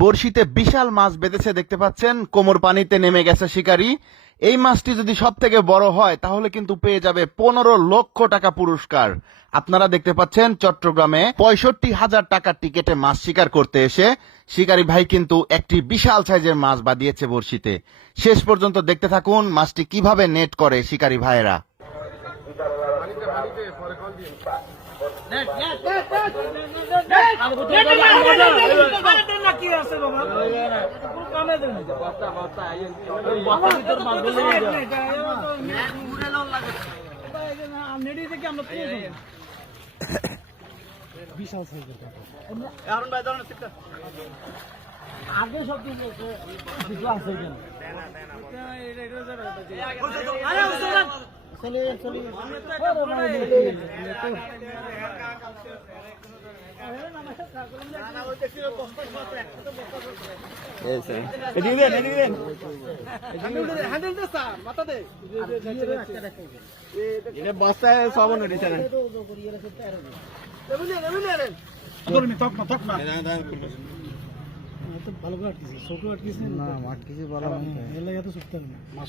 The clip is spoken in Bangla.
বড়শিতে বিশাল মাছ বেঁধেছে দেখতে পাচ্ছেন, কোমর পানিতে নেমে গেছে শিকারী। এই মাছটি যদি সব থেকে বড় হয় তাহলে কিন্তু পেয়ে যাবে 15 লক্ষ টাকা পুরস্কার। আপনারা দেখতে পাচ্ছেন চট্টগ্রামে 65,000 টাকার টিকেটে মাছ শিকার করতে এসে শিকারী ভাই কিন্তু একটি বিশাল সাইজের মাছ বাঁধিয়েছে বড়শিতে। শেষ পর্যন্ত দেখতে থাকুন মাছটি কিভাবে নেট করে শিকারী ভাইয়েরা। বিশাল সাইজের আগে সব কিছু আছে বস্তায় সব নড়িছে না ভালো করে আটকেছি ছোট আটকেছি না আটকেছি বড় এর লাগে এত সুপ্ত না